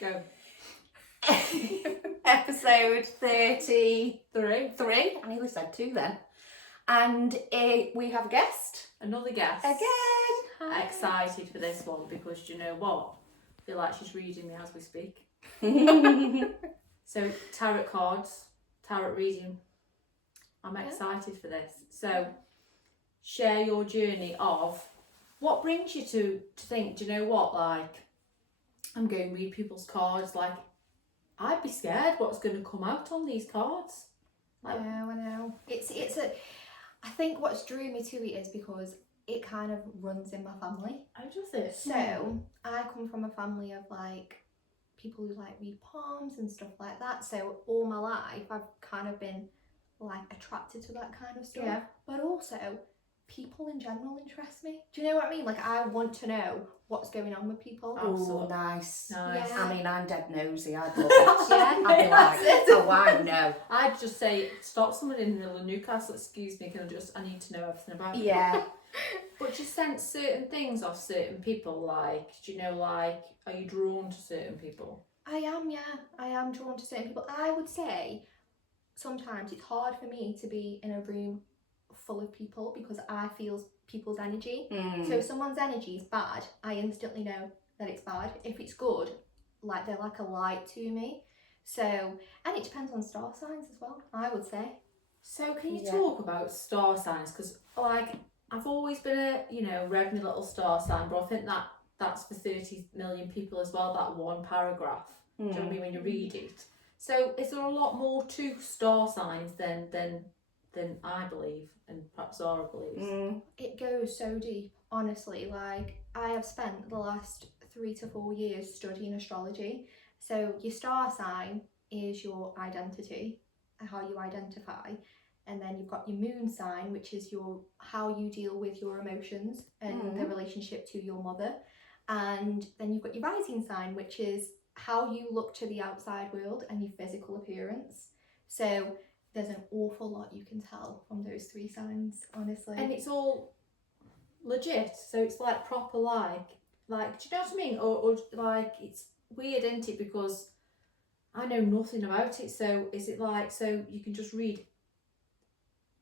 Go. Episode 33. I nearly said 2 then. And we have a guest. Another guest. Again. Hi. Excited for this one because do you know what? I feel like she's reading me as we speak. So, tarot cards, tarot reading. I'm excited for this. So, share your journey of what brings you to think, do you know what, like, I'm going to read people's cards, like, I'd be scared what's going to come out on these cards. Like, I know. I think what's drew me to it is because it kind of runs in my family. Oh, does it? So, I come from a family of, like, people who, like, read palms and stuff like that. So, all my life, I've kind of been, like, attracted to that kind of stuff. Yeah. But also, people in general interest me. Do you know what I mean? Like, I want to know what's going on with people. Oh, nice. Nice. Yeah. I mean, I'm dead nosy. I'd love it. Yeah. I'd be like, oh, I know. I'd just say, stop someone in the middle of Newcastle, excuse me, I need to know everything about you. Yeah. But you sense certain things off certain people, like, do you know, like, are you drawn to certain people? I am, yeah. I am drawn to certain people. I would say sometimes it's hard for me to be in a room full of people because I feel people's energy. So if someone's energy is bad, I instantly know that it's bad. If it's good, like they're like a light to me. So, and it depends on star signs as well, I would say. So can you talk about star signs? Because, like, I've always been read my little star sign, but I think that's for 30 million people as well, that one paragraph. Do you know what I mean, when you read it? So is there a lot more to star signs than I believe, and perhaps Zara believes? It goes so deep, honestly. Like, I have spent the last 3 to 4 years studying astrology. So your star sign is your identity, how you identify. And then you've got your moon sign, which is how you deal with your emotions and the relationship to your mother. And then you've got your rising sign, which is how you look to the outside world and your physical appearance. So there's an awful lot you can tell from those 3 signs, honestly. And it's all legit, so it's like proper, like do you know what I mean? Or like, it's weird, isn't it? Because I know nothing about it. So is it like, so you can just read?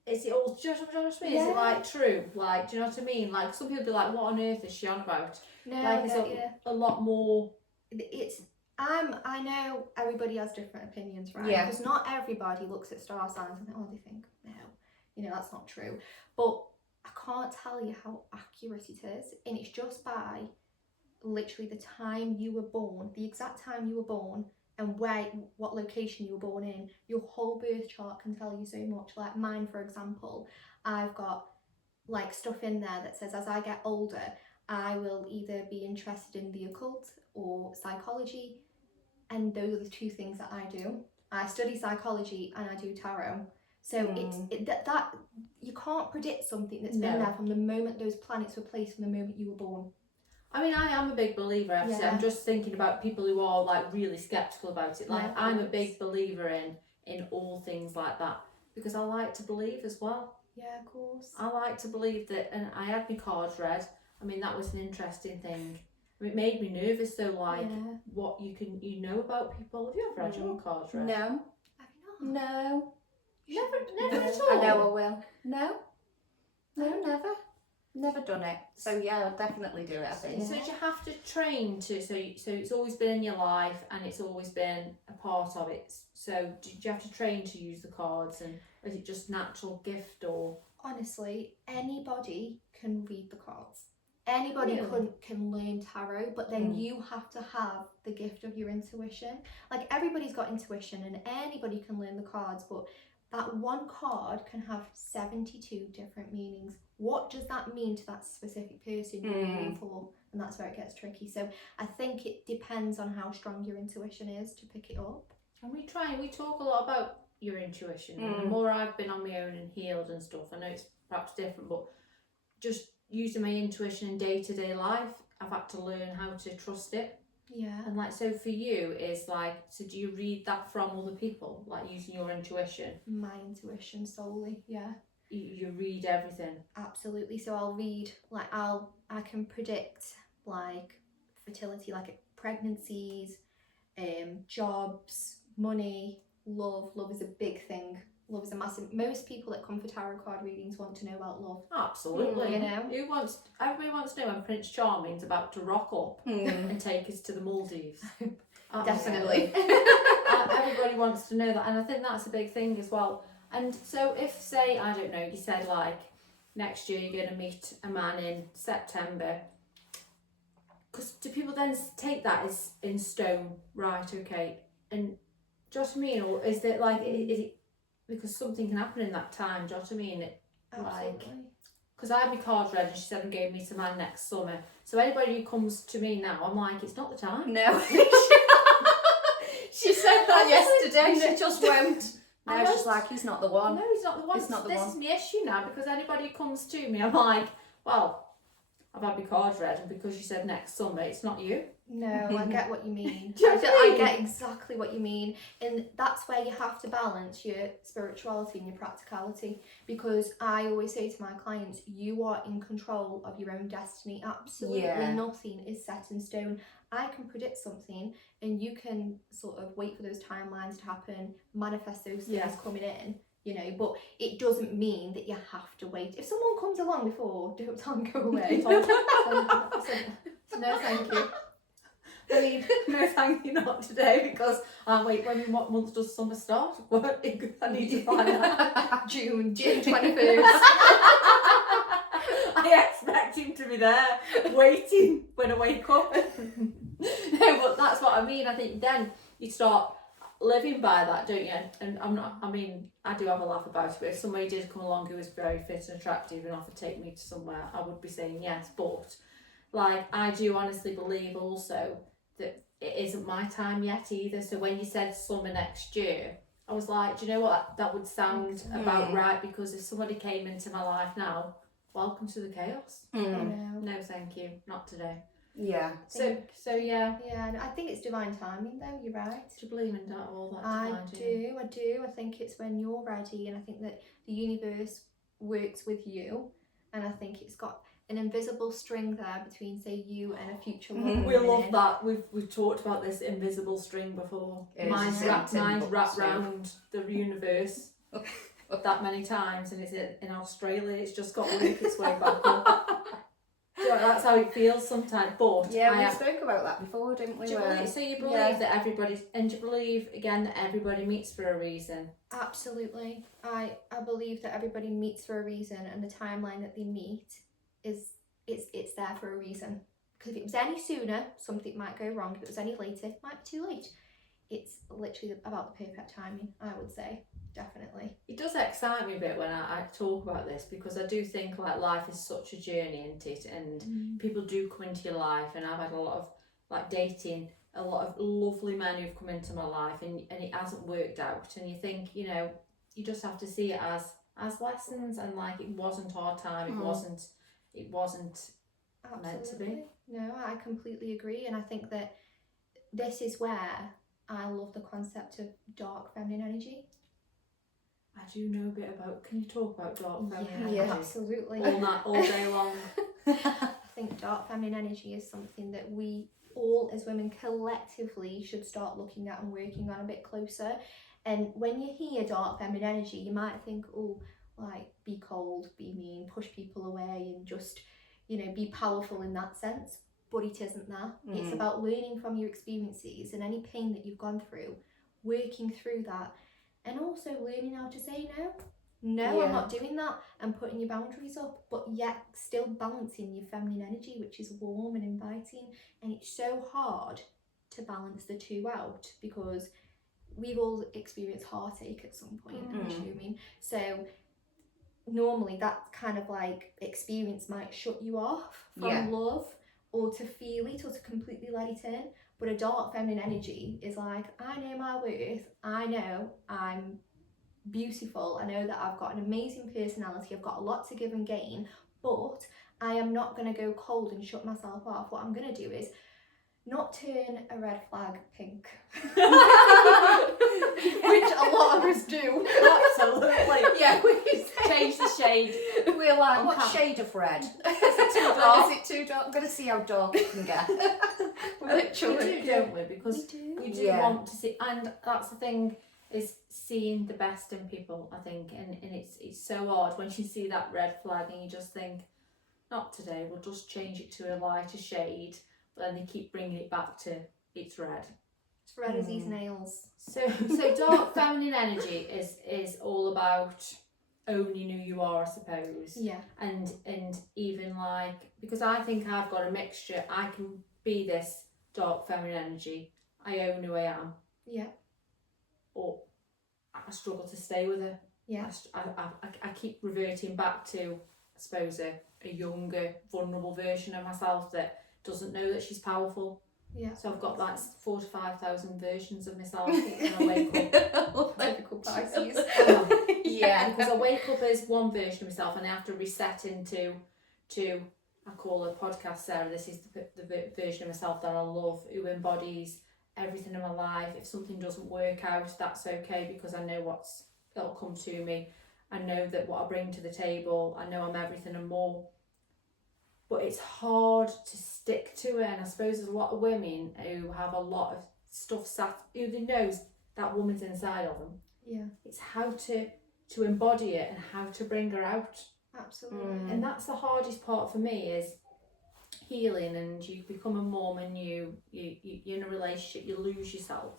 Is it all? Do you know what I mean? Yeah. Is it like true? Like, do you know what I mean? Like, some people be like, "What on earth is she on about?" No, Like, it's a lot more. I know everybody has different opinions, right? Yeah. Because not everybody looks at star signs and they think, no, that's not true. But I can't tell you how accurate it is, and it's just by literally the time you were born, the exact time you were born, and what location you were born in. Your whole birth chart can tell you so much. Like mine, for example, I've got like stuff in there that says as I get older, I will either be interested in the occult or psychology, and those are the 2 things that I do. I study psychology and I do tarot. So that you can't predict something that's been there from the moment those planets were placed, from the moment you were born. I mean, I am a big believer. I have to say. I'm just thinking about people who are like really skeptical about it. Like, I'm a big believer in all things like that because I like to believe as well. Yeah, of course. I like to believe that, and I had my cards read. I mean, that was an interesting thing. It made me nervous though, like what you know about people. Have you ever had your cards read? No. Have you not? No. Never at all. I know I will. No, never. Never done it. So yeah, I'll definitely do it, I think. So did you have to train to, so it's always been in your life and it's always been a part of it. So did you have to train to use the cards, and is it just natural gift? Or honestly, anybody can read the cards. Anybody can learn tarot, but then you have to have the gift of your intuition. Like, everybody's got intuition and anybody can learn the cards, but that one card can have 72 different meanings. What does that mean to that specific person you're reading for? And that's where it gets tricky. So I think it depends on how strong your intuition is to pick it up. And we talk a lot about your intuition. And the more I've been on my own and healed and stuff, I know it's perhaps different, but just using my intuition in day-to-day life, I've had to learn how to trust it. Yeah. And like, so for you is like, so do you read that from other people, like using your intuition? My intuition solely, yeah. You read everything? Absolutely. So I'll read, like, I can predict like fertility, like pregnancies, jobs, money, love. Love is a big thing. Love is a massive. Most people that come for tarot card readings want to know about love. Absolutely. You know? Everybody wants to know when Prince Charming's about to rock up and take us to the Maldives. Definitely. Everybody wants to know that, and I think that's a big thing as well. And so if, say, I don't know, you said like next year you're going to meet a man in September, because do people then take that as in stone, right? Okay, and do you know what I mean? Or is it like, is it because something can happen in that time? Do you know what I mean? Absolutely. Because I had my cards read and she said I'm going to meet a man next summer. So anybody who comes to me now, I'm like, it's not the time. No. She said that yesterday. She just won't. Now she's like, he's not the one. No, he's not the one. He's not the this one. is my issue now, because anybody who comes to me, I'm like, well, I've had my cards read, and because you said next summer, it's not you. No, I get what you mean. Do you know what I I mean? get exactly what you mean. And that's where you have to balance your spirituality and your practicality. Because I always say to my clients, you are in control of your own destiny. Absolutely nothing is set in stone. I can predict something and you can sort of wait for those timelines to happen, manifest those things coming in, you know, but it doesn't mean that you have to wait. If someone comes along before, don't tell them go away. No, thank you. I mean, no thank you, not today, because wait, what month does summer start? What? I need to find out. June 21st. I expect him to be there, waiting when I wake up. No, but that's what I mean. I think then you start living by that, don't you? And I do have a laugh about it, but if somebody did come along who was very fit and attractive and offered to take me to somewhere, I would be saying yes. But like, I do honestly believe also that it isn't my time yet either. So when you said summer next year, I was like, do you know what, that would sound about right, because if somebody came into my life now, welcome to the chaos. No thank you, not today. Yeah. So yeah. Yeah, I think it's divine timing though, you're right. Do you believe in that, all that? I do. I think it's when you're ready, and I think that the universe works with you, and I think it's got an invisible string there between, say, you and a future love. We love that. We've talked about this invisible string before. Mine's wrapped around the universe that many times, and it's in Australia. It's just got to work its way back up. So that's how it feels sometimes. But we spoke about that before, didn't we? Do you believe, so you believe that everybody, and do you believe again that everybody meets for a reason? Absolutely. I believe that everybody meets for a reason, and the timeline that they meet is it's there for a reason. Because if it was any sooner, something might go wrong. If it was any later, it might be too late. It's literally about the perfect timing, I would say. Definitely. It does excite me a bit when I talk about this, because I do think like life is such a journey, isn't it? And people do come into your life, and I've had a lot of like dating, a lot of lovely men who've come into my life, and it hasn't worked out, and you think, you know, you just have to see it as lessons, and like it wasn't our time, it wasn't meant to be. No, I completely agree, and I think that this is where I love the concept of dark feminine energy. I do know a bit about. Can you talk about dark feminine energy? Yeah, absolutely. All day long. I think dark feminine energy is something that we all as women collectively should start looking at and working on a bit closer. And when you hear dark feminine energy, you might think, oh, like be cold, be mean, push people away, and just, you know, be powerful in that sense. But it isn't that. It's about learning from your experiences and any pain that you've gone through, working through that, and also learning how to say no. No, I'm not doing that, and putting your boundaries up, but yet still balancing your feminine energy, which is warm and inviting. And it's so hard to balance the two out, because we've all experienced heartache at some point, I'm assuming. So normally that kind of like experience might shut you off from love, or to feel it, or to completely let it in. But a dark feminine energy is like, I know my worth, I know I'm beautiful, I know that I've got an amazing personality, I've got a lot to give and gain, but I am not going to go cold and shut myself off. What I'm going to do is not turn a red flag pink. Which a lot of us do. Absolutely. Yeah, we change the shade. We're like, what shade of red? Is it too dark? I'm going to see how dark it can get. Literally. do, don't we? Because we do Yeah. want to see, and that's the thing, is seeing the best in people, I think, and it's so hard when you see that red flag and you just think, not today, we'll just change it to a lighter shade, but then they keep bringing it back to it's red. It's red as these nails. So dark feminine energy is all about owning who you are, I suppose. Yeah. And even like, because I think I've got a mixture, I can be this dark feminine energy, I own who I am, Yeah. but I struggle to stay with it. Yeah. I keep reverting back to, I suppose, a younger, vulnerable version of myself that doesn't know that she's powerful. Yeah. So I've got like 4,000 to 5,000 versions of myself when I wake up. Typical Pisces. Yeah. Because I wake up as one version of myself and I have to reset into, I call her podcast Sarah, this is the version of myself that I love, who embodies everything in my life. If something doesn't work out, that's okay, because I know it'll come to me. I know that what I bring to the table, I know I'm everything and more. But it's hard to stick to it, and I suppose there's a lot of women who have a lot of stuff who they know that woman's inside of them. Yeah. It's how to embody it and how to bring her out. Absolutely. And that's the hardest part for me, is healing, and you become a mum and you're in a relationship, you lose yourself.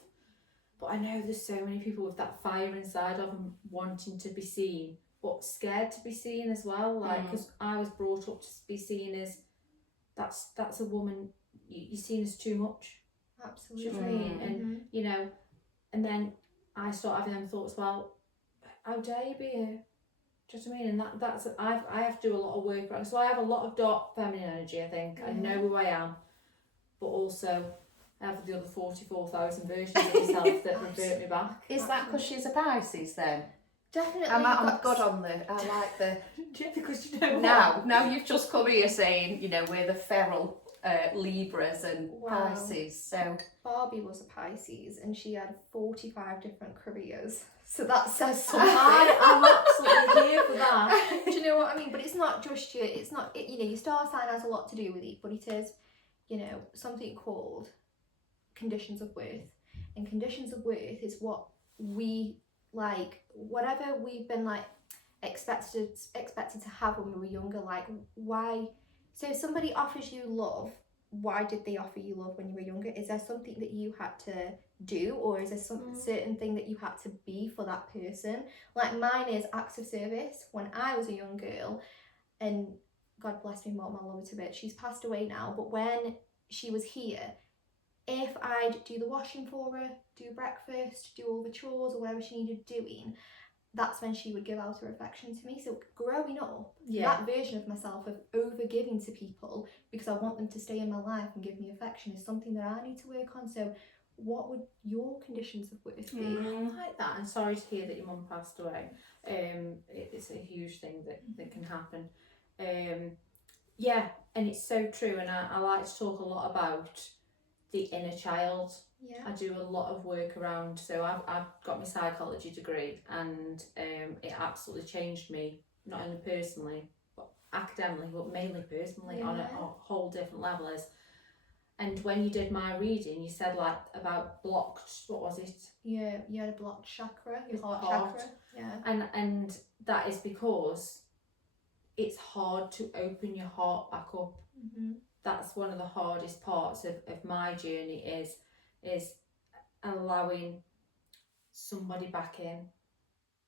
But I know there's so many people with that fire inside of them, wanting to be seen, but scared to be seen as well. Like, because I was brought up to be seen as, that's a woman, you're seen as too much. Absolutely. Do you know what I mean? And you know, and then I start having them thoughts, well, how dare you be here? Do you know what I mean? And that's I have to do a lot of work around. So I have a lot of dark feminine energy, I think. I know who I am, but also I have the other 44,000 versions of myself that revert me back. Is that because she's a Pisces then? Definitely. I'm good on I like the... Because you know Now you've just come here saying, we're the feral Libras and Wow. Pisces, so... Barbie was a Pisces and she had 45 different careers. So that says something. I'm absolutely here for that. Do you know what I mean? But it's not just your star sign has a lot to do with it, but it is, something called conditions of worth. And conditions of worth is what we like, whatever we've been like expected to have when we were younger. Like, why? So if somebody offers you love, why did they offer you love when you were younger? Is there something that you had to do, or is there some certain thing that you had to be for that person? Like, mine is acts of service. When I was a young girl, and God bless me mom, I love her to bits, she's passed away now, but when she was here, if I'd do the washing for her, do breakfast, do all the chores or whatever she needed doing, that's when she would give out her affection to me. So growing up, that version of myself of over giving to people because I want them to stay in my life and give me affection is something that I need to work on. So what would your conditions of worth be? I like that, and sorry to hear that your mum passed away. It's a huge thing that can happen. And it's so true, and I like to talk a lot about the inner child. I do a lot of work around, so I've got my psychology degree, and it absolutely changed me, not only personally but academically, but mainly personally on a whole different level. And when you did my reading, you said like about blocked, what was it? Yeah, you had a blocked chakra, your heart chakra. Yeah. And that is because it's hard to open your heart back up. That's one of the hardest parts of my journey is allowing somebody back in,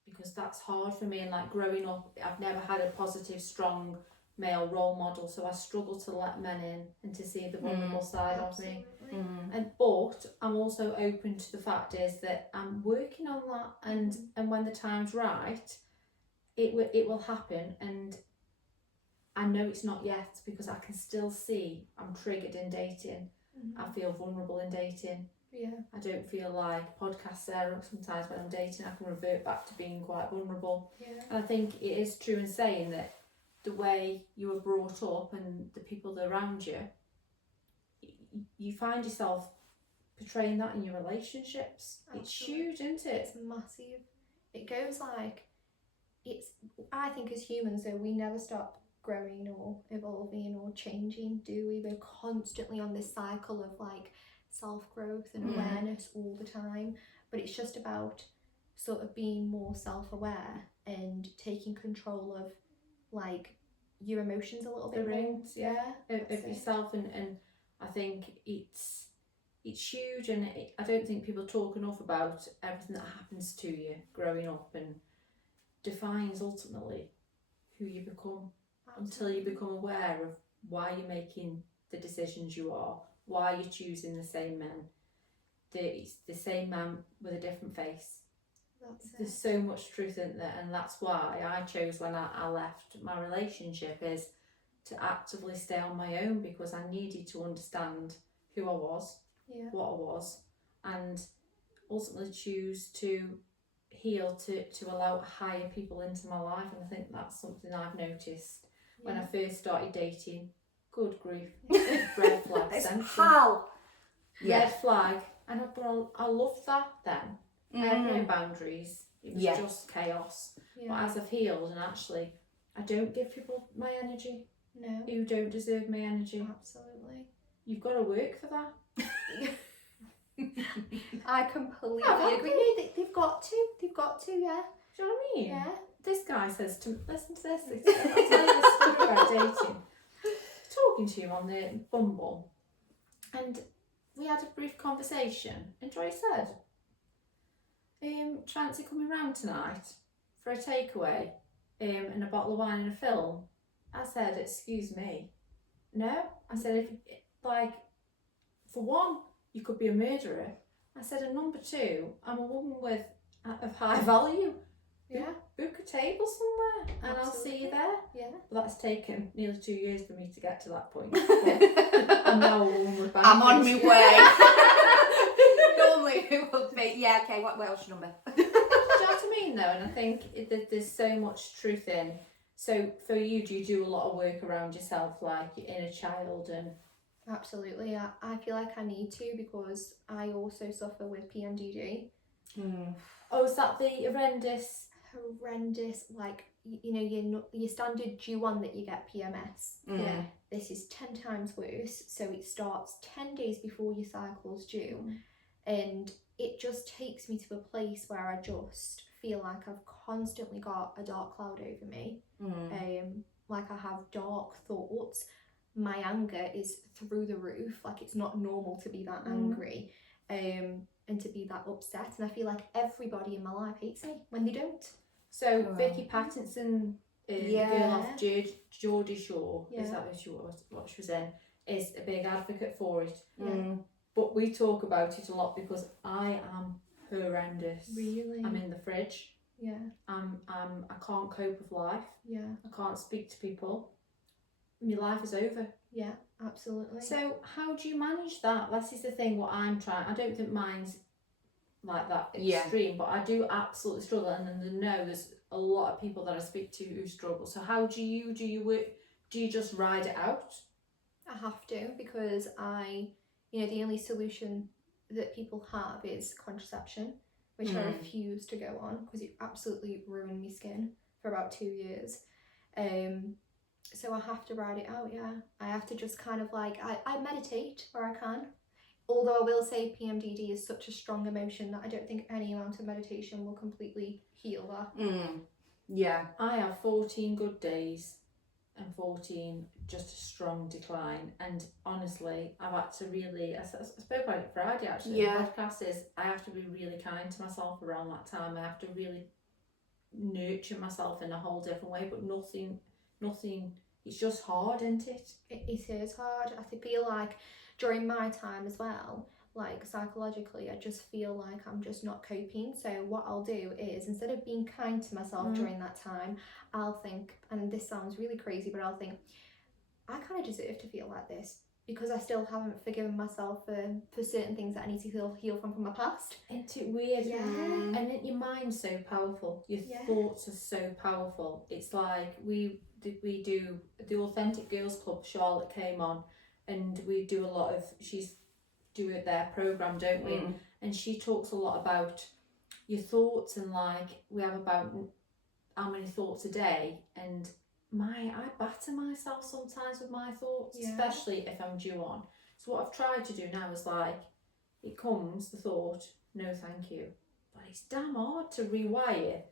because that's hard for me. And like growing up, I've never had a positive, strong male role model, so I struggle to let men in and to see the vulnerable side of me. But I'm also open to the fact is that I'm working on that, and when the time's right, it will happen. And I know it's not yet, because I can still see I'm triggered in dating. I feel vulnerable in dating. I don't feel like podcast Sarah. Sometimes when I'm dating, I can revert back to being quite vulnerable. And I think it is true in saying that the way you were brought up and the people that are around you, you find yourself portraying that in your relationships. Absolutely. It's huge, isn't it? It's massive. It goes like, I think as humans though, we never stop growing or evolving or changing, do we? We're constantly on this cycle of like self-growth and awareness all the time, but it's just about sort of being more self-aware and taking control of like your emotions a little bit more. reins, of that's it. yourself, and I think it's huge, and I don't think people talk enough about everything that happens to you growing up and defines ultimately who you become. Until you become aware of why you're making the decisions you are, why you're choosing the same men. It's the same man with a different face. There's so much truth in there, and that's why I chose when I left my relationship, is to actively stay on my own, because I needed to understand who I was, what I was, and ultimately choose to heal, to allow higher people into my life. And I think that's something I've noticed when I first started dating. Good grief, red flag. It's central. pal. Red flag, and I loved that then. I had no boundaries. It was just chaos. But as I've healed, and actually, I don't give people my energy. No. Who don't deserve my energy. Absolutely. You've got to work for that. I completely Yeah, agree. No, they've got to, yeah. Do you know what I mean? Yeah. This guy says to listen to this. I'll tell you a story about dating. Talking to him on the Bumble, and we had a brief conversation, and Joy said, fancy coming round tonight for a takeaway and a bottle of wine and a film? I said, excuse me, no. I said, if like, for one, you could be a murderer. I said, and number two, I'm a woman of high value. Yeah. Book a table somewhere and I'll see you there. Yeah. Well, that's taken nearly 2 years for me to get to that point. I'm now a woman with boundaries. I'm on my way. Normally it would be, yeah, okay, what else your number? Do you know what I mean though? And I think there's so much truth in. So for you, do you do a lot of work around yourself, like your inner child? And Absolutely. I feel like I need to, because I also suffer with PMDD. oh, is that the Horrendous, like, you know, your standard G1 that you get PMS. Yeah. This is 10 times worse. So it starts 10 days before your cycle's due, and it just takes me to a place where I just feel like I've constantly got a dark cloud over me. Like I have dark thoughts. My anger is through the roof. Like, it's not normal to be that angry, and to be that upset. And I feel like everybody in my life hates me when they don't. So Vicky Pattinson, the girl off Geordie Shore, Yeah. is that what she was in, is a big advocate for it. Yeah. But we talk about it a lot because I am horrendous. Really? I'm in the fridge. Yeah. I can't cope with life. Yeah. I can't speak to people. My life is over. Yeah, absolutely. So how do you manage that? This is the thing. What I'm trying. I don't think mine's like that extreme, but I do absolutely struggle. And then there's a lot of people that I speak to who struggle. So how do you work? Do you just ride it out? I have to, because the only solution that people have is contraception, which I refuse to go on because it absolutely ruined my skin for about 2 years. So I have to ride it out, yeah. I have to just kind of like, I meditate where I can. Although I will say PMDD is such a strong emotion that I don't think any amount of meditation will completely heal that. Yeah. I have 14 good days and 14 just a strong decline. And honestly, I've had to really, I spoke about it Friday actually, Yeah. the podcast is, I have to be really kind to myself around that time. I have to really nurture myself in a whole different way, but nothing, it's just hard, isn't it? It is hard. I feel like during my time as well, like psychologically, I just feel like I'm just not coping. So what I'll do is, instead of being kind to myself during that time, I'll think, and this sounds really crazy, but I'll think, I kind of deserve to feel like this because I still haven't forgiven myself for certain things that I need to heal from my past. Isn't it weird? Yeah. And your mind's so powerful. Your thoughts are so powerful. It's like we do the Authentic Girls Club. Charlotte came on, and we do a lot of, she's doing their program, don't we? And she talks a lot about your thoughts, and like we have about how many thoughts a day, and I batter myself sometimes with my thoughts, Yeah. especially if I'm due on. So what I've tried to do now is like, it comes, the thought, no thank you. But it's damn hard to rewire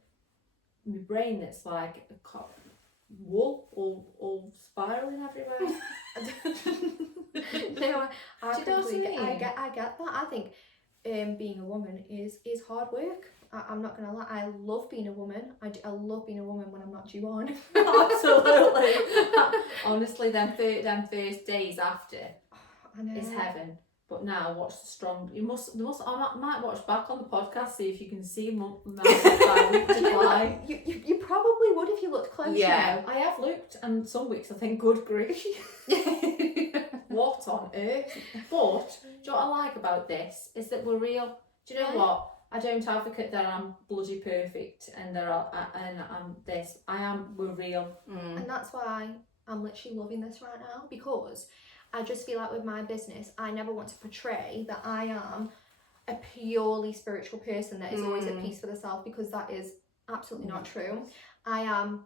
my brain that's like a wool all spiralling everywhere. No, I Do you know what I completely mean? I get that. I think being a woman is hard work. I'm not gonna lie. I love being a woman. I love being a woman when I'm not due on. Absolutely. Honestly, them first days after I know. is heaven. But now watch the strong. I might watch back on the podcast, see if you can see my week decline. You probably would if you looked closer. Yeah. I have looked, and some weeks I think, good grief, what on earth? But do you know what I like about this is that we're real. Do you know what? I don't advocate that I'm bloody perfect and that I'm this. We're real. And that's why I'm literally loving this right now, because I just feel like with my business, I never want to portray that I am a purely spiritual person that is always at peace with herself, because that is absolutely not true. I am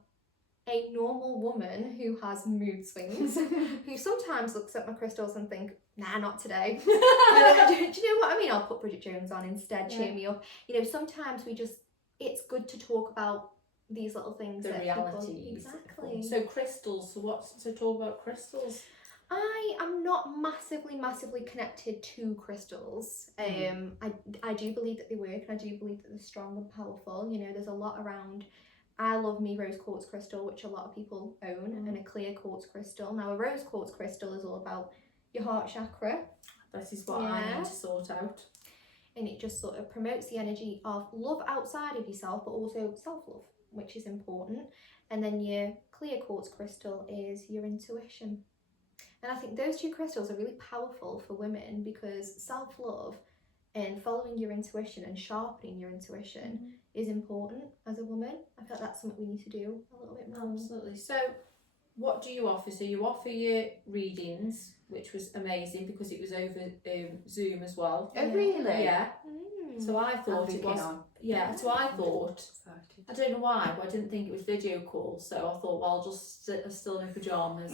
a normal woman who has mood swings, who sometimes looks at my crystals and think, nah, not today. Do you know what I mean? I'll put Bridget Jones on instead, cheer me up. You know, sometimes it's good to talk about these little things. The that realities. People, exactly. So crystals, so talk about crystals. I am not massively connected to crystals. I do believe that they work, and I do believe that they're strong and powerful. You know, there's a lot around. I love me rose quartz crystal, which a lot of people own, and a clear quartz crystal. Now, a rose quartz crystal is all about your heart chakra. This is what I need to sort out. And it just sort of promotes the energy of love outside of yourself, but also self-love, which is important. And then your clear quartz crystal is your intuition. And I think those two crystals are really powerful for women, because self-love and following your intuition and sharpening your intuition is important as a woman. I feel like that's something we need to do a little bit more. Absolutely. So what do you offer? So you offer your readings, which was amazing because it was over Zoom as well. Oh, really? Yeah. So I thought it was. Yeah. So I thought. I don't know why, but I didn't think it was video call. So I thought, well, I'll just sit still in pyjamas.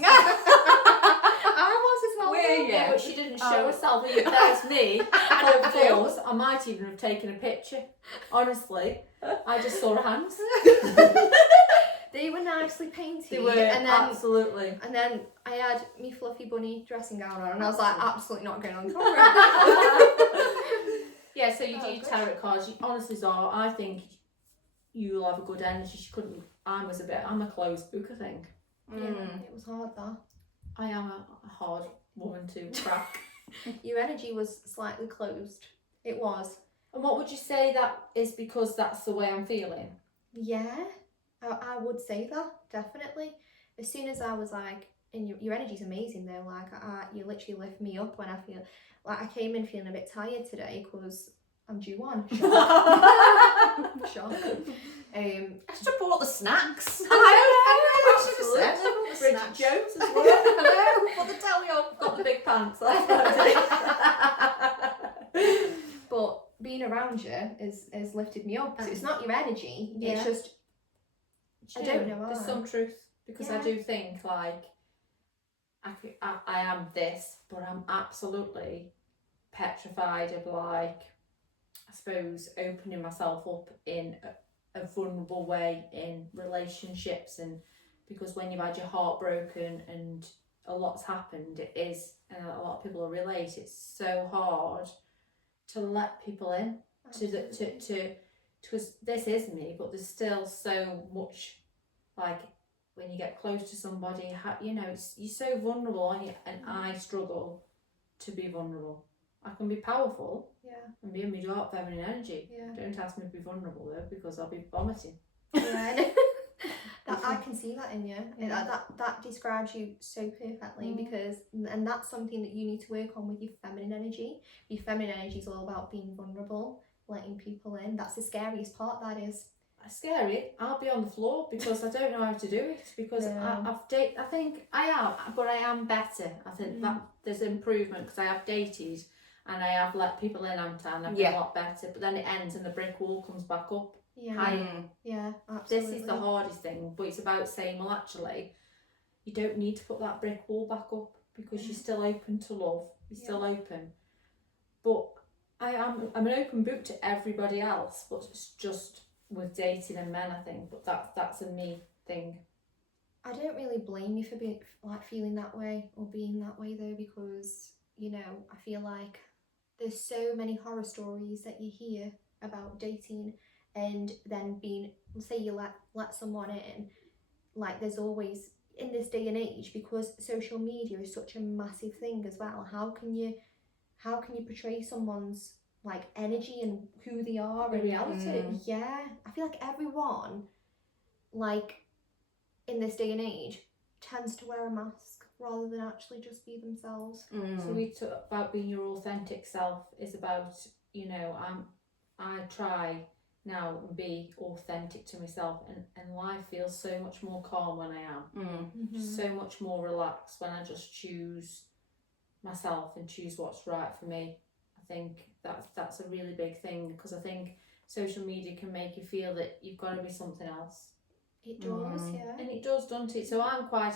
I was as well. Were you? Yeah, but she didn't show herself. There's me. I might even have taken a picture. Honestly, I just saw her hands. They were nicely painted. They were, and then, absolutely. And then I had me fluffy bunny dressing gown on, and I was like, absolutely not going on camera. Yeah, so you do tarot cards. Honestly, Zara, I think you'll have a good energy. I'm a closed book, I think. Yeah, it was hard though. I am a hard woman to crack. Your energy was slightly closed. It was. And what would you say that is because that's the way I'm feeling? Yeah, I would say that, definitely. As soon as I was like, and your energy's amazing though, like you literally lift me up when I feel, like I came in feeling a bit tired today because I'm due on. Shock. I should have bought the snacks. I should have said. Bridget Jones as well. I know, put the telly on. Got the big pants. But being around you has lifted me up. So it's not your energy. Yeah. It's just, I don't know why. There's some truth, because I do think like I am this, but I'm absolutely petrified of like, I suppose, opening myself up in a vulnerable way in relationships, and because when you've had your heart broken and a lot's happened, it is, and a lot of people will relate, it's so hard to let people in. Because this is me, but there's still so much, like when you get close to somebody, you know, you're so vulnerable, and I struggle to be vulnerable. I can be powerful, and be in my dark feminine energy. Don't ask me to be vulnerable though, because I'll be vomiting. I can see that in you. That describes you so perfectly, because, and that's something that you need to work on with your feminine energy. Your feminine energy is all about being vulnerable, letting people in. That's the scariest part, that is. Scary. I'll be on the floor because I don't know how to do it, because I think I am, but I am better. I think that there's improvement, because I have dated and I have let people in, and I've been a lot better, but then it ends and the brick wall comes back up. Yeah, This absolutely. is the hardest thing, but it's about saying, well, actually, you don't need to put that brick wall back up because you're still open to love. You're still open. But I'm an open book to everybody else, but it's just with dating and men, I think. But that's a me thing. I don't really blame you for being feeling that way or being that way though, because I feel like there's so many horror stories that you hear about dating, and then say you let someone in, like there's always in this day and age, because social media is such a massive thing as well. How can you portray someone's like energy and who they are The reality. Yeah, I feel like everyone like in this day and age tends to wear a mask rather than actually just be themselves. So we talk about being your authentic self is about, I try now and be authentic to myself, and life feels so much more calm when I am. So much more relaxed when I just choose myself and choose what's right for me. I think that's a really big thing, because I think social media can make you feel that you've got to be something else. It does, yeah. And it does, doesn't it? So I'm quite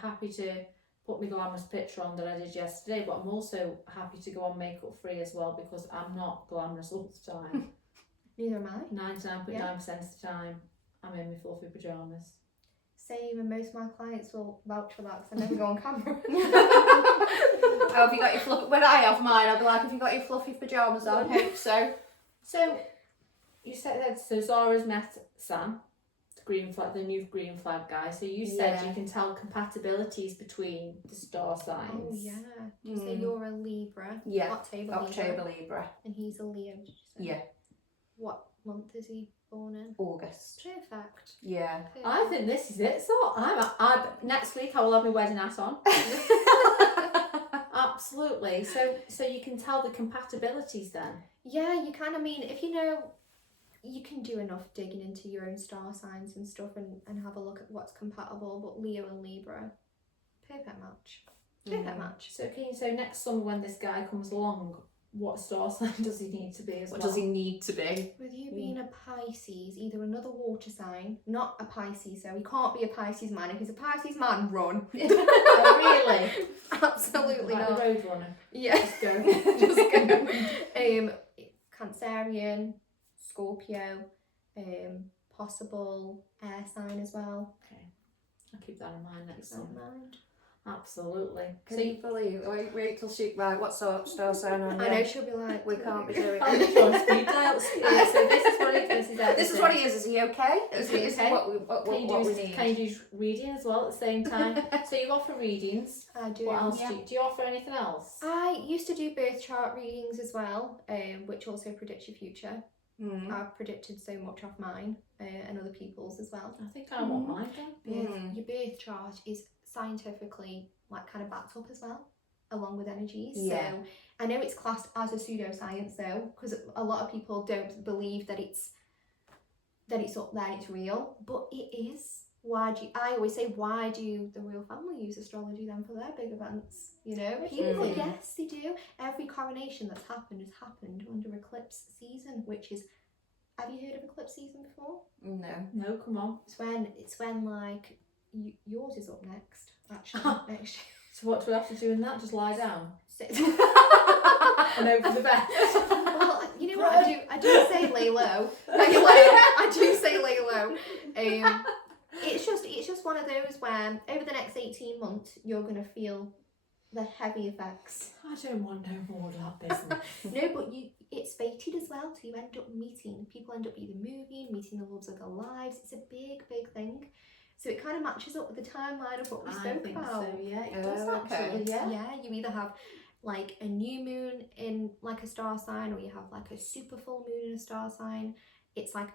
happy to put my glamorous picture on that I did yesterday, but I'm also happy to go on makeup free as well, because I'm not glamorous all the time. Neither am I. 99.9% of the time I'm in my fluffy pyjamas. Same, and most of my clients will vouch for that because I never go on camera. Oh, have you got your fluffy? When I have mine, I'll be like, have you got your fluffy pyjamas on? I hope so. So you said that. So Zara's met Sam, the new green flag guy. So you said you can tell compatibilities between the star signs. Oh yeah. So you're a Libra. Yeah. October Libra. And he's a Leo. Did you say? Yeah. What month is he born in? August. Perfect. Yeah. Perfect. I think this is it. So I next week I will have my wedding hat on. Absolutely. So you can tell the compatibilities then. Yeah, you can. I mean, if you can do enough digging into your own star signs and stuff and have a look at what's compatible. But Leo and Libra, perfect match. Perfect match. So next summer when this guy comes along, what star sign does he need to be as well? What does he need to be? With you being a Pisces, either another water sign, not a Pisces, so he can't be a Pisces man. If he's a Pisces man, run. Oh, really? Absolutely Like not. the road runner. Yeah. Just go. Just go. Cancerian, Scorpio, possible air sign as well. Okay. I'll keep that in mind next Keep that in summer. mind. Absolutely. Can you believe? Wait till she. Right, what sort of star sign are you? I know she'll be like, We can't be doing I'll it. be on speed dial. So this is what it is. This is what he is. Is he okay? Is he okay? What we need? Can you do reading as well at the same time? So you offer readings. I do. What else Yeah. do you offer? Anything else? I used to do birth chart readings as well, which also predicts your future. I've predicted so much of mine and other people's as well. I think I want mine done. Your birth chart is scientifically kind of backed up as well, along with energies. Yeah. So I know it's classed as a pseudoscience though, because a lot of people don't believe that it's up there, it's real, but it is. I always say, why do the royal family use astrology then for their big events? People, yes, they do. Every coronation that's happened has happened under eclipse season, which is, have you heard of eclipse season before? No, come on. It's when like yours is up next, actually, next year. So what do we have to do in that? Just lie down So- and open the bed. Well, you know what I do say lay low. I do say lay low. It's just one of those where over the next 18 months you're gonna feel the heavy effects. I don't want no more of that business. No, but it's fated as well. So you end up people end up either moving, meeting the loves of their lives. It's a big thing. So it kind of matches up with the timeline of what we spoke about. So, yeah, it does Okay. actually, yeah. Yeah, you either have like a new moon in like a star sign, or you have like a super full moon in a star sign. It's like,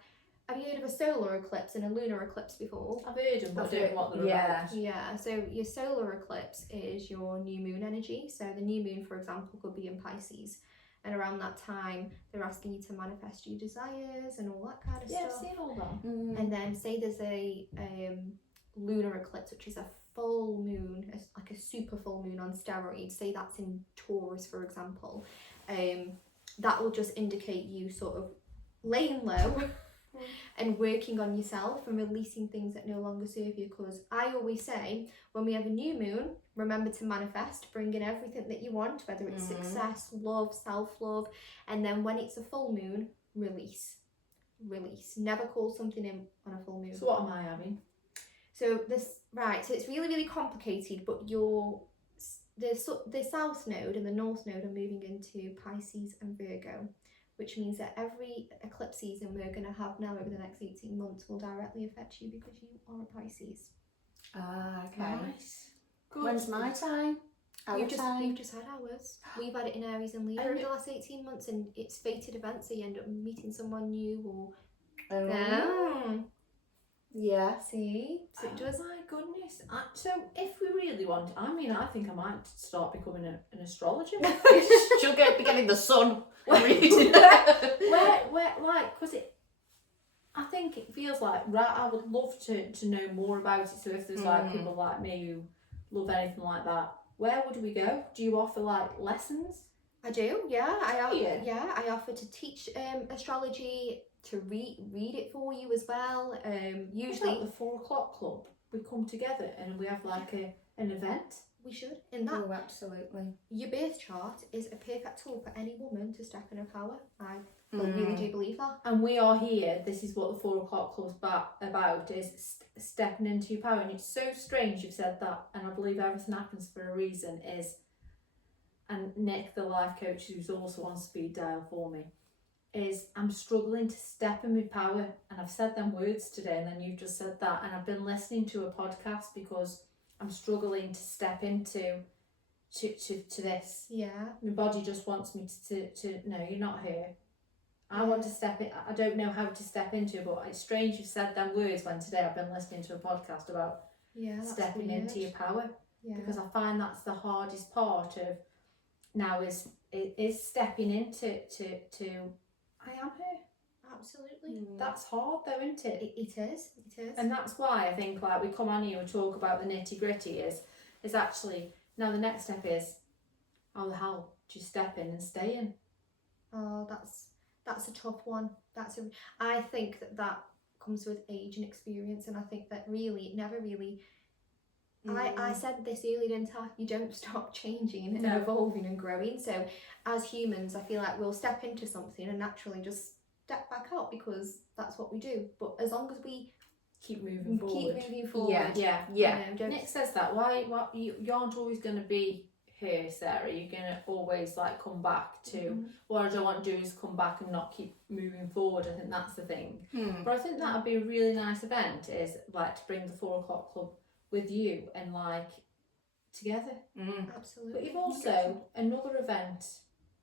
have you heard of a solar eclipse and a lunar eclipse before? I've heard them, but I don't know what they're about. Yeah, so your solar eclipse is your new moon energy. So the new moon, for example, could be in Pisces. And around that time, they're asking you to manifest your desires and all that kind of Yeah, I've stuff. seen all that. And then say there's a lunar eclipse, which is a full moon, like a super full moon on steroids. Say that's in Taurus, for example. That will just indicate you sort of laying low and working on yourself and releasing things that no longer serve you. Because I always say, when we have a new moon, remember to manifest, bring in everything that you want, whether it's success, love, self-love, and then when it's a full moon, release. Never call something in on a full moon. So what am I having? So so it's really, really complicated, but the South Node and the North Node are moving into Pisces and Virgo, which means that every eclipse season we're going to have now over the next 18 months will directly affect you because you are a Pisces. Ah, okay. Nice. Good. When's my time? You've just had ours. We've had it in Aries and Libra over the last 18 months, and it's fated events, so you end up meeting someone new or... Yeah. See? So it does... Oh my goodness. So if we really want, I think I might start becoming an astrologer. She'll be getting the sun. Because I think it feels like, I would love to know more about it. So if there's like people like me who love anything like that, where would we go? Do you offer like lessons? I do, yeah. I offer to teach astrology, to read it for you as well. Usually the 4 o'clock club, we come together and we have like an event. We should. In that, oh, absolutely. Your birth chart is a perfect tool for any woman to step in her power. I really do believe that. And we are here. This is what the 4 o'clock club's about, is stepping into your power. And it's so strange you've said that, and I believe everything happens for a reason. And Nick, the life coach, who's also on speed dial for me, I'm struggling to step in my power. And I've said them words today, and then you've just said that. And I've been listening to a podcast because I'm struggling to step into to this. Yeah. My body just wants me to no, you're not here. I want to step in. I don't know how to step into it, but it's strange you've said them words when today I've been listening to a podcast about stepping into your power. Yeah. Because I find that's the hardest part of now is stepping into I am here. Absolutely. That's hard though, isn't it? It is. And that's why I think like we come on here and talk about the nitty gritty is actually now the next step is how the hell do you step in and stay in? Oh, that's a tough one. I think that comes with age and experience, and I think that really it never really I said this earlier, didn't I? You don't stop changing and evolving and growing. So as humans, I feel like we'll step into something and naturally just step back out because that's what we do. But as long as we keep moving forward. Yeah. Nick says that. Why you aren't always going to be here, Sarah. You're going to always like come back to what I don't want to do is come back and not keep moving forward. I think that's the thing. But I think that would be a really nice event, is like to bring the 4 o'clock club with you and like together. Absolutely. But you've also another event.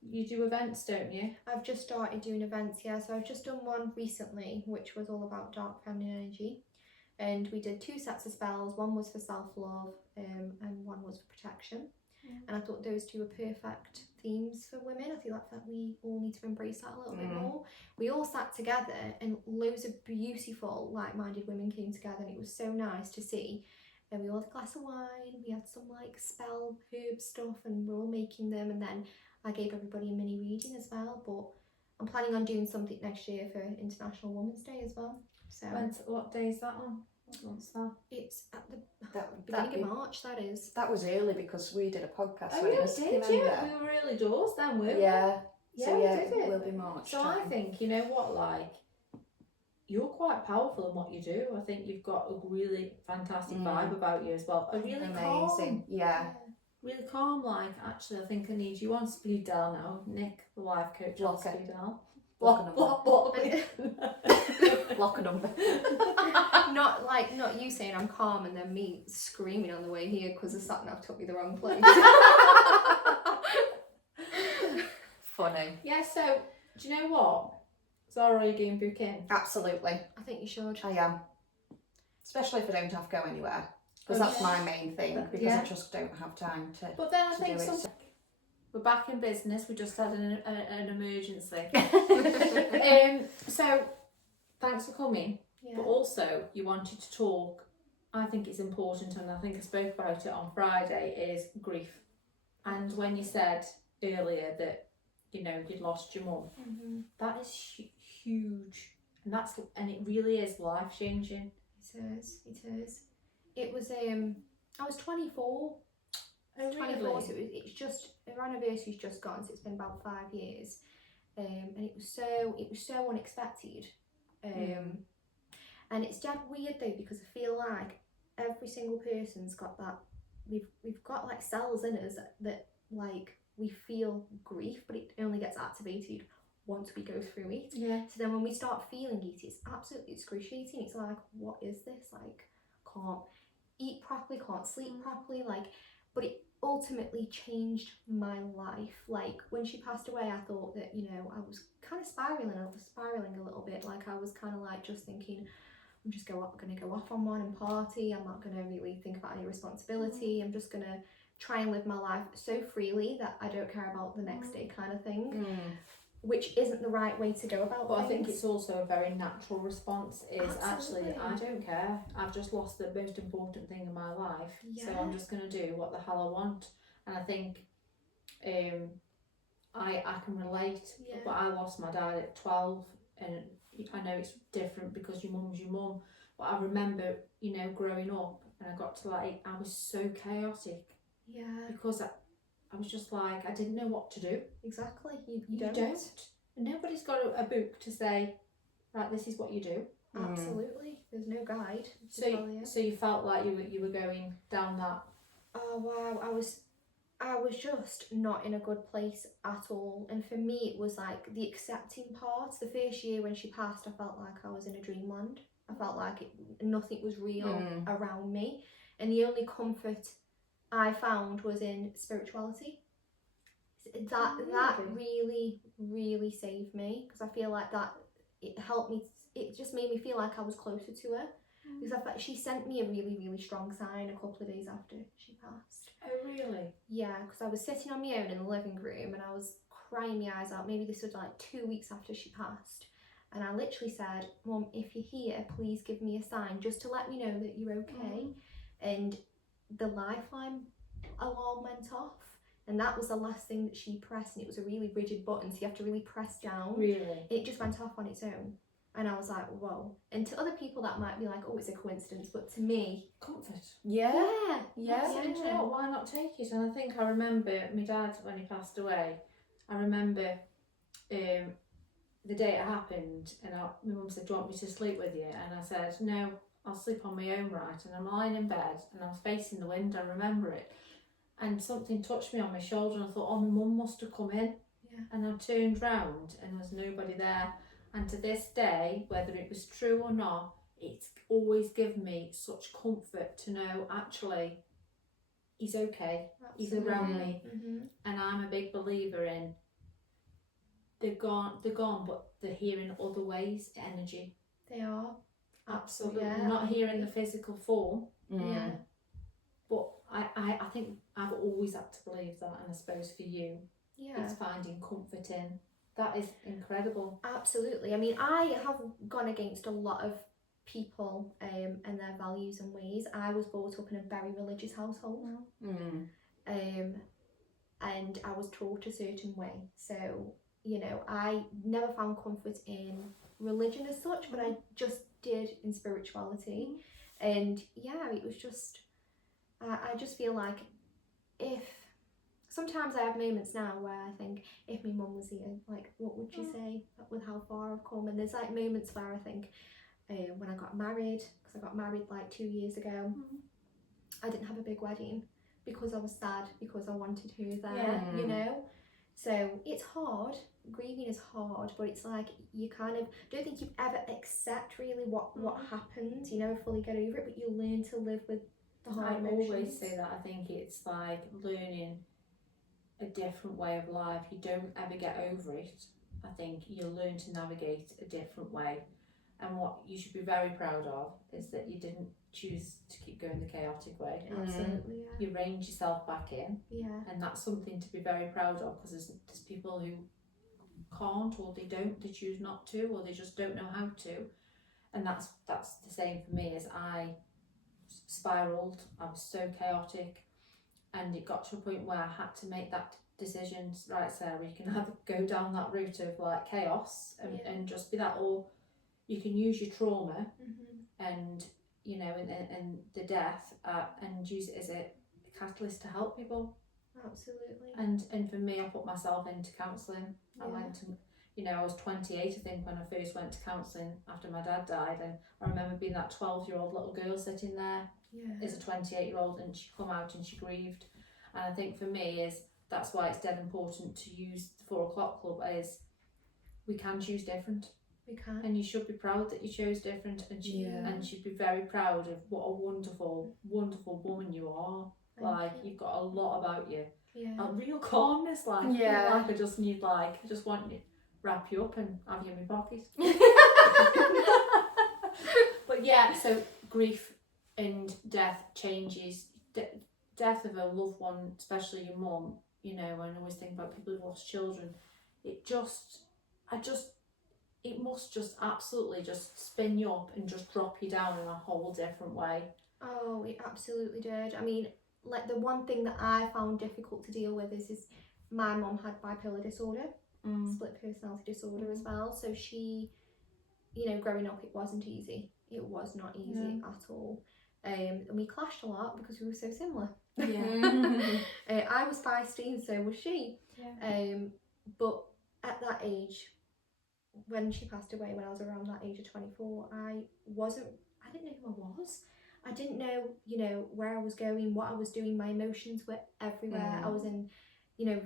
You do events, don't you? I've just started doing events, yeah. So I've just done one recently, which was all about dark feminine energy. And we did 2 sets of spells. One was for self-love and one was for protection. And I thought those 2 were perfect themes for women. I feel like that we all need to embrace that a little bit more. We all sat together and loads of beautiful, like-minded women came together, and it was so nice to see. And we all had a glass of wine, we had some like spell herb stuff, and we're all making them, and then I gave everybody a mini reading as well. But I'm planning on doing something next year for International Women's Day as well. So what day is that on? What's that? It's at the beginning of March, that is. That was early because we did a podcast Oh, when you it was. did, you? We were really doors then, weren't we? Yeah. So we yeah, did it will be March. So I think, you know what, like, you're quite powerful in what you do. I think you've got a really fantastic vibe about you as well. A really amazing. Calm. Yeah. Really calm, like, actually, I think I need you on speed dial now. Nick, the life coach, on speed dial. Block a number. Not you saying I'm calm and then me screaming on the way here because the sat nav took me the wrong place. Funny. Yeah, so do you know what? Zara, are you doing booking? Absolutely. I think you should. I am. Especially if I don't have to go anywhere. Because that's my main thing. Because I just don't have time to. But then I think we're back in business. We just had an emergency. So thanks for coming. Yeah. But also you wanted to talk. I think it's important, and I think I spoke about it on Friday, is grief. And when you said earlier that, you know, you'd lost your mum, that is huge. and it really is life changing. It is. It was I was 24. Oh, 24, really? so it's just, our anniversary's just gone, so it's been about 5 years. And it was so unexpected. And it's dead weird though, because I feel like every single person's got that, we've got like cells in us that like we feel grief, but it only gets activated once we go through it. Yeah. So then when we start feeling it, it's absolutely excruciating. It's like, what is this? Like, can't eat properly, can't sleep properly, like, but it ultimately changed my life. Like, when she passed away, I thought that, you know, I was kind of spiraling a little bit. Like, I was kind of like just thinking, I'm just going to go off on one and party. I'm not going to really think about any responsibility. I'm just going to try and live my life so freely that I don't care about the next day, kind of thing. Which isn't the right way to go about But things. I think it's also a very natural response is Absolutely. actually, I don't care. I've just lost the most important thing in my life. So Yeah. I'm just going to do what the hell I want. And I think I can relate. Yeah. But I lost my dad at 12, and I know it's different because your mum's your mum. But I remember, you know, growing up, and I got to like, I was so chaotic. Yeah. Because I was just like, I didn't know what to do. Exactly. You You don't. And nobody's got a book to say, right, this is what you do. Absolutely. There's no guide to So tell you. so you felt like you were going down that. Oh wow, I was just not in a good place at all. And for me, it was like the accepting part. The first year when she passed, I felt like I was in a dreamland. I felt like nothing was real around me, and the only comfort I found was in spirituality. That really saved me, because I feel like that it helped me. It just made me feel like I was closer to her, because I felt she sent me a really strong sign a couple of days after she passed. Oh really? Yeah, because I was sitting on my own in the living room and I was crying my eyes out. Maybe this was like 2 weeks after she passed, and I literally said, "Mum, if you're here, please give me a sign just to let me know that you're okay." And the lifeline alarm went off. And that was the last thing that she pressed, and it was a really rigid button, so you have to really press down. Really? It just went off on its own. And I was like, whoa. And to other people that might be like, oh, it's a coincidence, but to me, Comfort. Yeah. And you know what, why not take it? And I think I remember my dad when he passed away. I remember the day it happened, and my mum said, "Do you want me to sleep with you?" And I said, "No, I'll sleep on my own, right?" And I'm lying in bed and I was facing the window. I remember it. And something touched me on my shoulder, and I thought, oh, my mum must have come in. Yeah. And I turned round and there was nobody there. And to this day, whether it was true or not, it's always given me such comfort to know actually he's okay. He's around me. And I'm a big believer in they're gone, but they're here in other ways, energy. They are. Absolutely. Yeah, They're not here in the physical form. Yeah. But I think I've always had to believe that, and I suppose for you, Yeah. it's finding comfort in. That is incredible. Absolutely. I mean, I have gone against a lot of people and their values and ways. I was brought up in a very religious household. And I was taught a certain way. So, you know, I never found comfort in religion as such, but I just did in spirituality. And yeah, it was just, I just feel like sometimes I have moments now where I think, if my mum was here, like, what would she say with how far I've come? And there's like moments where I think, when I got married, because I got married like 2 years ago, I didn't have a big wedding because I was sad, because I wanted her there, you know? So it's hard, grieving is hard, but it's like, you kind of don't think you ever accept really what happened, you never fully get over it, but you learn to live with the hard emotions. I always say that. I think it's like learning a different way of life. You don't ever get over it. I think you learn to navigate a different way. And what you should be very proud of is that you didn't choose to keep going the chaotic way. Absolutely, yeah. You reined yourself back in. Yeah. And that's something to be very proud of, because there's people who can't, or they choose not to, or they just don't know how to. And that's the same for me. As I spiraled, I was so chaotic, and it got to a point where I had to make that decision. Right, Sarah, you can either go down that route of like chaos and just be that, or you can use your trauma Mm-hmm. and, you know, and the death and use it as a catalyst to help people. Absolutely. And for me, I put myself into counselling. I Yeah. went to, you know, I was 28, I think, when I first went to counselling after my dad died, and I remember being that 12-year-old little girl sitting there Yeah. as a 28-year-old, and she come out and she grieved. And I think for me that's why it's dead important to use the 4 o'clock club, is we can choose different, We can. and you should be proud that you chose different, and and should be very proud of what a wonderful woman you are. Thank you. You've got a lot about you. Yeah. A real calmness, like Yeah. I just need, I just want to wrap you up and have you in my pocket. But yeah, so grief and death changes. Death of a loved one, especially your mum, you know, and I always think about people who've lost children. It must just absolutely just spin you up and just drop you down in a whole different way. Oh, it absolutely did. I mean, like, the one thing that I found difficult to deal with is my mum had bipolar disorder, split personality disorder as well. So she, you know, growing up, it wasn't easy. It was not easy at all. And we clashed a lot because we were so similar. Yeah. I was feisty and so was she. Yeah. But at that age, when she passed away, when I was around that age of 24, I didn't know who I was. I didn't know, you know, where I was going, what I was doing. My emotions were everywhere. I was in, you know,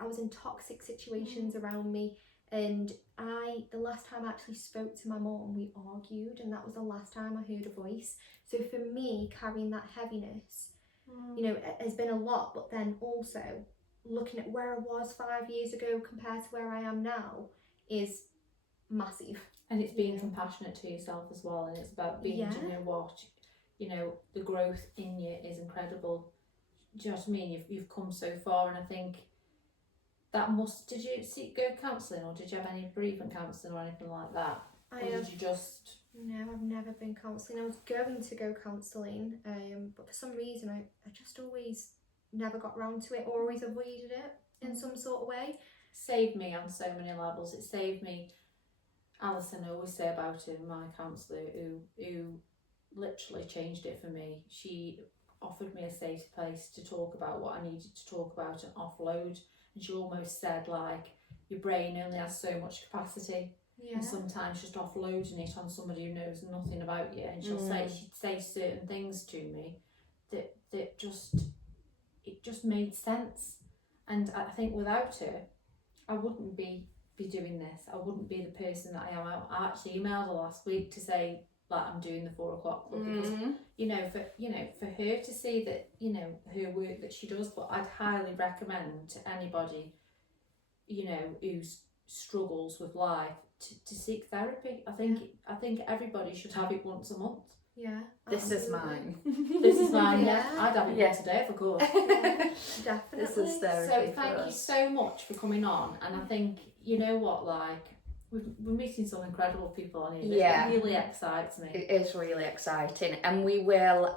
I was in toxic situations around me. And the last time I actually spoke to my mum, we argued, and that was the last time I heard a voice. So for me, carrying that heaviness, you know, has been a lot. But then also looking at where I was 5 years ago compared to where I am now is massive. And it's being compassionate to yourself as well, and it's about being, do you know what, you know, the growth in you is incredible. Do you know what I mean? You've come so far, and I think that did you go counselling, or did you have any bereavement counselling or anything like that? Did you just... No, I've never been counselling. I was going to go counselling, but for some reason I just always never got round to it, or always avoided it in some sort of way. Saved me on so many levels. It saved me. Alison, I always say about her, my counsellor, who literally changed it for me. She offered me a safe place to talk about what I needed to talk about and offload. And she almost said, like, your brain only has so much capacity. Yeah. And sometimes just offloading it on somebody who knows nothing about you, and she'd say certain things to me that just made sense. And I think without her, I wouldn't be doing this. I wouldn't be the person that I am. I actually emailed her last week to say, like, I'm doing the 4 o'clock club because for her to see that, you know, her work that she does. But I'd highly recommend to anybody, you know, who struggles with life to seek therapy. I think everybody should have it once a month. Yeah. This is mine. This is mine. Yeah. I'd have it once a day, of course. Definitely. This is therapy. So thank you so much for coming on, and I think, you know what, like, we're meeting some incredible people on here. Yeah. It really excites me. It is really exciting, and we will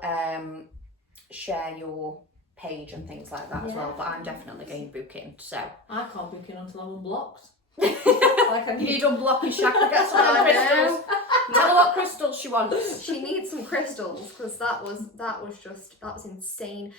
share your page and things like that as well. But I'm definitely going to book in. So I can't book in until I'm unblocked. you need to unblock your chakra. Get some crystals. Tell her what crystals she wants. She needs some crystals, because that was insane.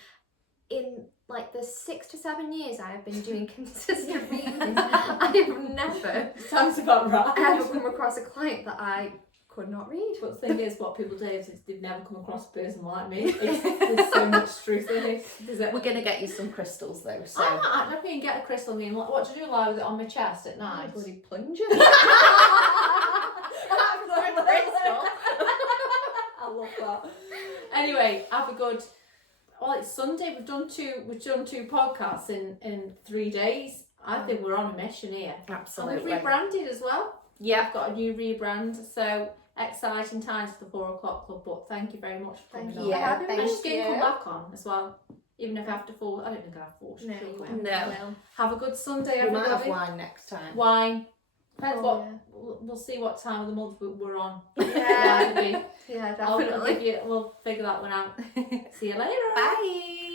In like the 6 to 7 years I have been doing consistent readings, I have never Sounds about right. ever come across a client that I could not read. But the thing is, what people do is they've never come across a person like me. There's so much truth in it. We're going to get you some crystals though. So I might actually get a crystal. I mean, what do you do, lie with it on my chest at night? Bloody plunger. I love that. Anyway, have a good... Well, it's Sunday. We've done two podcasts in 3 days. I think we're on a mission here. absolutely. And we've rebranded as well. Yeah. I've got a new rebrand. So exciting times for the 4 o'clock club. But thank you very much for coming on. Yeah, Thank thank And she's going to you. come back on as well. Even if I have to force... I don't think I have to force. No, she'll you come. won't. No. Have a good Sunday, We everybody. might have wine next time. Wine. Depends Oh, what... yeah. We'll see what time of the month we're on. Yeah. Maybe. Yeah, I'll definitely. we'll figure that one out. See you later. Bye.